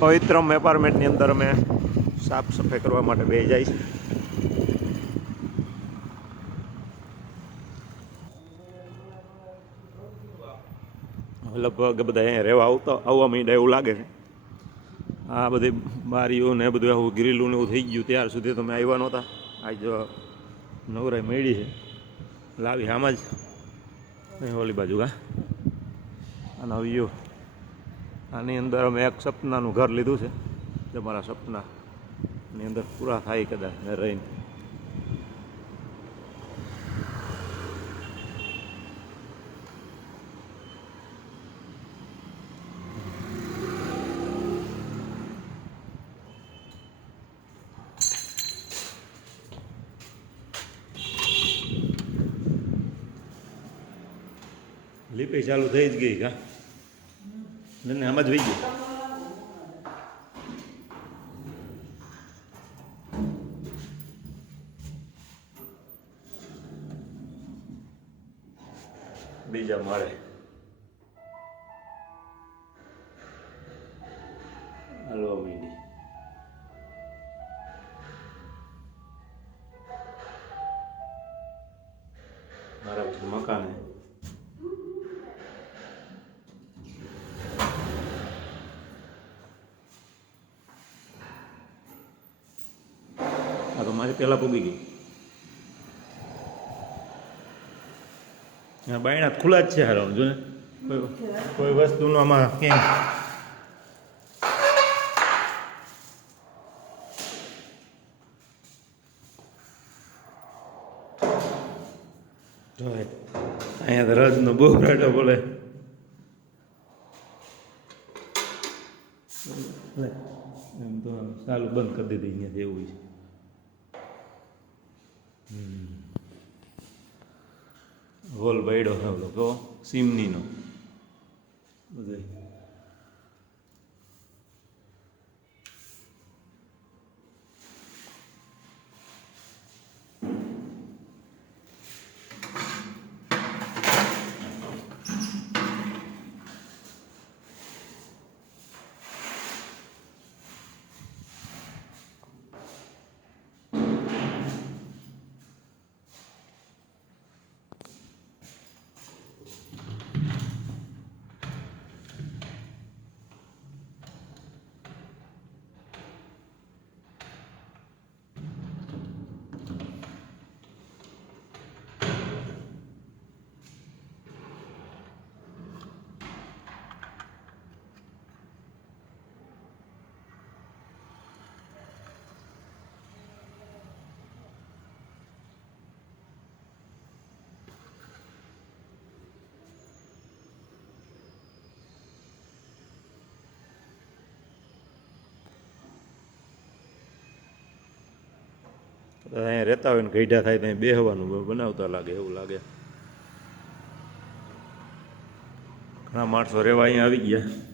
પવિત્રમ એપાર્ટમેન્ટની અંદર અમે સાફ સફાઈ કરવા માટે બે જાય છે. લગભગ બધા અહીંયા રહેવા આવવા માંડ્યા એવું લાગે છે. આ બધી બારીઓ ને બધું આવું ગ્રીલું ને એવું થઈ ગયું. ત્યાર સુધી તમે આવ્યા નહોતા. આજ નવરાઈ મળી છે. લાવી આમાં જ ઓલી બાજુ આનો વ્યૂ. આની અંદર અમે એક સપનાનું ઘર લીધું છે. તમારા સપનાની અંદર પૂરા થાય કદાચ ને રહીને. લીપે ચાલુ થઈ જ ગઈ ને આમ જ વહી ગઈ. બીજા માળે હાલવા માંડી. મારા મકાન આ તો મારી પહેલાં પૂગી ગઈ. હા બાયણા ખુલ્લા જ છે. હારો જો ને કોઈ વસ્તુનો આમાં ક્યાંય જો અહીંયા તો રજનો બોરાટો બોલે. એમ તો ચાલુ બંધ કરી દીધી અહીંયાથી એવું છે. હોલ બૈડો થયો તો સિમનીનો બધે. અહીંયા રહેતા હોય ને ગઈઢા થાય ત્યાં બેહવાનું બનાવતા લાગે એવું લાગે. ઘણા માણસો રહેવા અહીંયા આવી ગયા.